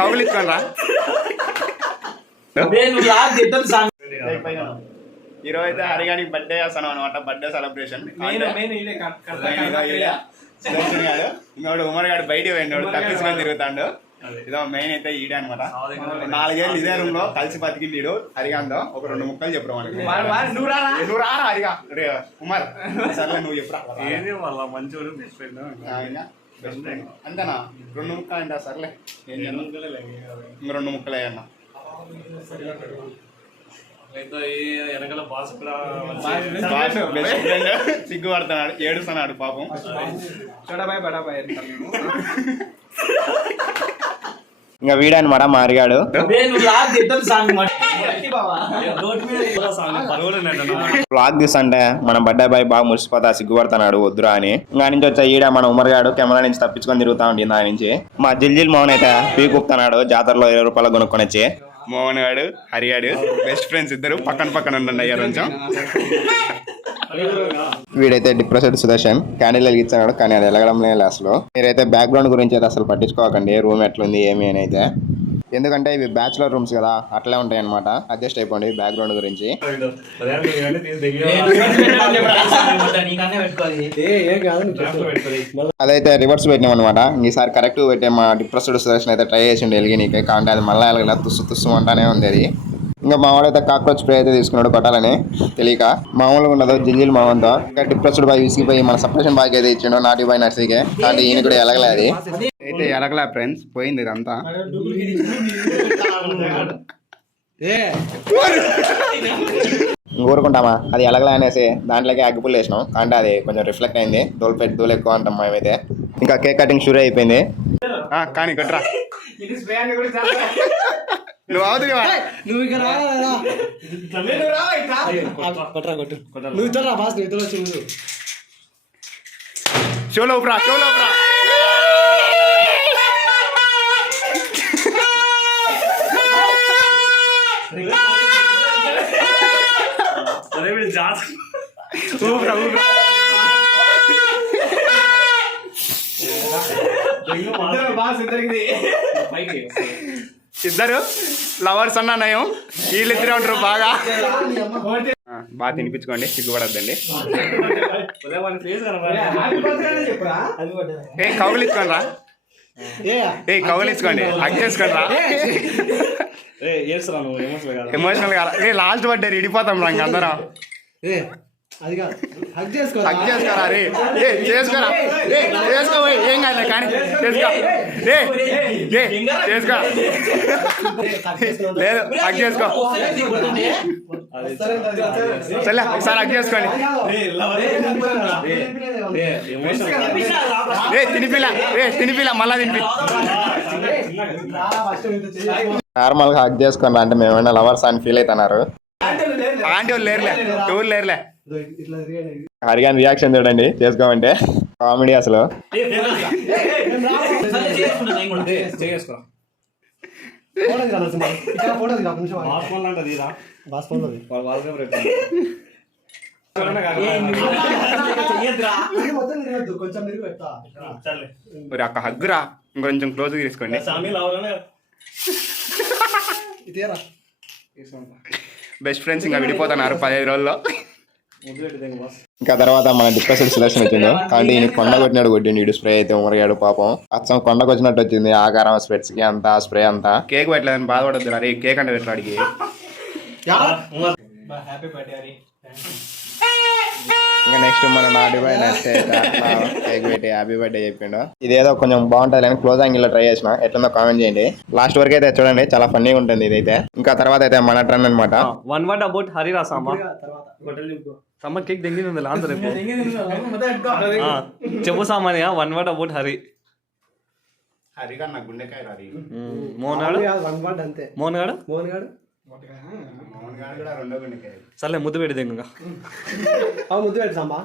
కౌగులించుకోనరా ఈరోజు అయితే హరిగానికి బర్త్డే చేస్తాను అనమాట. బర్త్డే సెలబ్రేషన్ ఇంకోటి ఉమర్ గారు బయటికి పోయినాడు, తప్పించుకొని తిరుగుతాడు. ఇదో మెయిన్ అయితే ఈడే అనమాట. 4 ఏళ్ళు ఇదే రూమ్ లో కలిసి బతికిండు హరిగాంతో. ఒక 2 ముక్కలు చెప్పు నువ్వు రారా హరిగా ఉమర్ సర్లే నువ్వు చెప్పురా. అంతేనా 2 ముక్కలు అంట సర్లే ఏం చేద్దాం ఇంక 2 ముక్కలు అయ్యన్నా. సిగ్గుపడుతున్నాడు, ఏడుస్తున్నాడు పాపం. ఇంకా వీడనమాట మారిగాడు. బ్లాగ్ తీసంటే మన బడ్డా బాయ్ బాగా మురిసిపోతా సిగ్గుపడుతున్నాడు వద్దురా అని. ఇంకా నుంచి వచ్చా ఈడ మన ఉమర్ గాడు కెమెరా నుంచి తప్పించుకొని తిరుగుతా ఉంటుంది. దాని నుంచి మా జిల్జిల్ మోహన్ అయితే పీకుతున్నాడు. జాతరలో 20 రూపాయలు కొనుక్కొని వచ్చి. మోహన్ గాడు హరిగాడు బెస్ట్ ఫ్రెండ్స్, ఇద్దరు పక్కన ఉండండి అయ్యారు కొంచెం. వీడైతే డిప్రెస్డ్ సుదర్శన్ క్యాండిల్ వెలిగించాడు, కానీ అది వెలగడం లేదు అసలు. మీరైతే బ్యాక్గ్రౌండ్ గురించి అయితే అసలు పట్టించుకోకండి, రూమ్ ఎట్లుంది ఏమి అని అయితే. ఎందుకంటే ఇవి బ్యాచులర్ రూమ్స్ కదా, అట్లే ఉంటాయి అనమాట. అడ్జస్ట్ అయిపోండి బ్యాక్గ్రౌండ్ గురించి. అదైతే రివర్స్ పెట్టినాం అనమాట. ఈసారి కరెక్ట్ పెట్టే మా డిప్రెస్డ్ సుదర్శన్ అయితే ట్రై చేసిండు ఎలిగినీకి, కాబట్టి అది మళ్ళీ ఎలగల తుస్సు అంటానే ఉంది అది. ఇంకా మావాడైతే కాక్రోచ్ స్ప్రే అయితే తీసుకున్నాడు కొట్టాలని తెలియక. మామూలుగా ఉండదు జిల్జిల్ మామంతో. ఇంకా డిప్రెస్డ్ బాయ్ విసిగిపోయి మన సపరేషన్ బాయ్కి అయితే ఇచ్చిండు, నాటి బాయ్ నర్సీకే. కానీ ఈయన కూడా ఎలగలే అది అయితే ఎలగలే ఫ్రెండ్స్, పోయింది ఇదంతా. ఊరుకుంటామా అది ఎలగలే అనేసి దాంట్లోకి అగ్గిపుల్లు వేసినాం, అంటే అది కొంచెం రిఫ్లెక్ట్ అయింది. దూలు ఎక్కువ అంటాం మేమైతే. ఇంకా కేక్ కటింగ్ షూర్ అయిపోయింది. కానీ కొట్రా నువ్వు అవుతుంది షోలోప్రా ఇద్దరు లవర్స్ అన్నా నయం, వీళ్ళిద్దరే ఉంటారు బాగా. బాగా తినిపించుకోండి, సిగ్గుపడద్దండి. కౌగులించుకోండి రా, కౌగులించుకోండి, హగ్ చేసుకోండి రా. ఎమోషనల్ గా లాస్ట్ బర్త్డే ఇడిపోతాం రా ఇంక అందరం. హగ్ చేసుకోరా రే, చేసుకోరా చేసుకో, ఏం కాదు కానీ చేసుకో లేదు హగ్ చేసుకో. సరే ఒకసారి హగ్ చేసుకోండి. తినిపిలా మళ్ళా తినిపి. నార్మల్ గా హగ్ చేసుకోండి అంటే మేమైనా లవర్స్ అని ఫీల్ అవుతున్నారు. ఆంటీ వాళ్ళు లేరులే, ఎవరు లేరులే. హరిగాని రియాక్షన్ చూడండి చేసుకోమంటే కామెడీ అసలు. ఒక హగ్గురా, ఇంకొంచెం క్లోజ్ తీసుకోండి. బెస్ట్ ఫ్రెండ్స్ ఇంకా విడిపోతున్నారు 15 రోజుల్లో. ఇంకా తర్వాత మన డిప్రెస్డ్ సెలక్షన్ వచ్చింది, కానీ ఈయన కొండ కొట్టిండు స్ప్రే అయితే ఉమరిగాడు పాపం. అచ్చం కొండకు వచ్చినట్టు వచ్చింది ఆకారం స్ప్రెడ్స్ కి అంతా స్ప్రే అంతా. కేక్ పెట్టలేదని బాధపడద్దు అరే, కేక్ అంటే పెట్టాడికి. ఇంకా నెక్స్ట్ మన నాటి బాయ్ నచ్చే కేక్ పెట్టి హ్యాపీ బర్త్డే చెప్పిండు. ఇదేదో కొంచెం బాగుంటుంది అని క్లోజ్ యాంగిల్ లో ట్రై చేసిన, ఎట్లుందో కామెంట్ చేయండి. లాస్ట్ వరకు అయితే చూడండి, చాలా ఫన్నీగా ఉంటుంది ఇదైతే. ఇంకా తర్వాత అయితే మన ట్రెండ్ అనమాట. వన్ వర్డ్ అబౌట్ హరి రా సామా కేక్ దెంగింది ఆన్సర్ చెప్పు సామాన్య. 1 word అబౌట్ హరి. హరిగా నా గుండెకాయ హరి. మోహన్ గాడు మోహన్ గాడు సర్లే ముద్దు పెట్టి ఇంకా ముద్దు పెట్టి సాంబా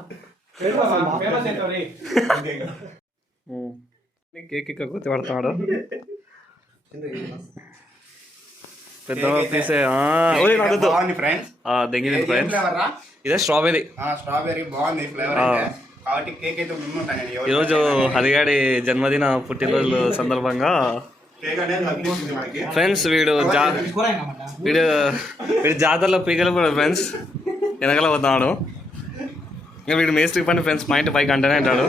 కేక్ కొత్త పడతాడు పెద్ద తీసే దెంగింది ఫ్రెండ్స్. ఇదే స్ట్రాబెరీ బాగుంది ఫ్లేవర్. ఈరోజు హరిగాడి జన్మదిన పుట్టినరోజు సందర్భంగా ఫ్రెండ్స్ వీడు జాతరలో పీకలు కూడా ఫ్రెండ్స్ వెనకాల పోతున్నాడు. ఇంకా వీడు మేస్త్రి పని ఫ్రెండ్స్ మా ఇంటి పైకి అంటేనే అంటాడు.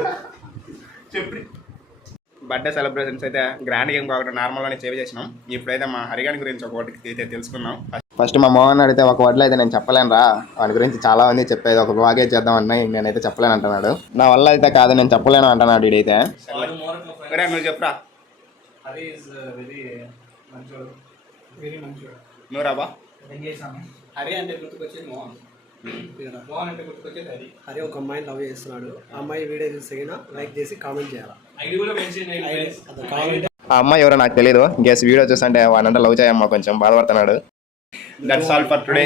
బర్త్డే సెలబ్రేషన్స్ అయితే గ్రాండ్గా ఏం కాకుండా నార్మల్గానే చేసినాం. ఇప్పుడైతే మా హరిగాని గురించి ఒకటి అయితే తెలుసుకున్నాం. ఫస్ట్ మా మోహన్ అడిగితే ఒక వడ్లో అయితే నేను చెప్పలేను రా, వాడి గురించి చాలా మంది చెప్పేది ఒక బ్లాగే చేద్దాం అన్నాయి, నేనైతే చెప్పలేను అంటున్నాడు. నా వల్ల అయితే కాదు, నేను చెప్పలేను అంటున్నాడు వీడైతే. నువ్వు చెప్పరా నువ్వు రాబా. హరి అంటే గుర్తుకొచ్చేది మోహన్. మోహన్ అంటే గుర్తుకొచ్చేది హరి. హరి ఒక అమ్మాయిని లవ్ చేస్తున్నాడు. ఆ అమ్మాయి వీడియో చూసి లైక్ చేసి కామెంట్ చేయాలి. ఆ అమ్మాయి ఎవరో నాకు తెలియదు, గెస్ వీడియో చూస్తుంటే వాడంటే లవ్ చేయమ్మ కొంచెం బాధపడుతున్నాడు. That's all for today.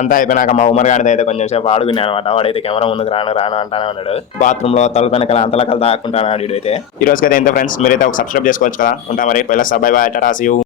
అంతా అయిపోయినాక మా ఉమర్ గాడిది అయితే కొంచెం సేపు ఆడుకున్నాను అనమాట. వాడైతే కెమెరా ముందుకు రాను అంటానే ఉన్నాడు. బాత్రూమ్ లో తలుపు వెనకాల అంతలకలు దాక్కుంటాను వీడైతే. ఈ రోజుకైతే ఎంత ఫ్రెండ్స్, మీరైతే ఒక సబ్స్క్రైబ్ చేసుకోవచ్చు కదా. ఉంటా మరి, bye bye, tata, see you.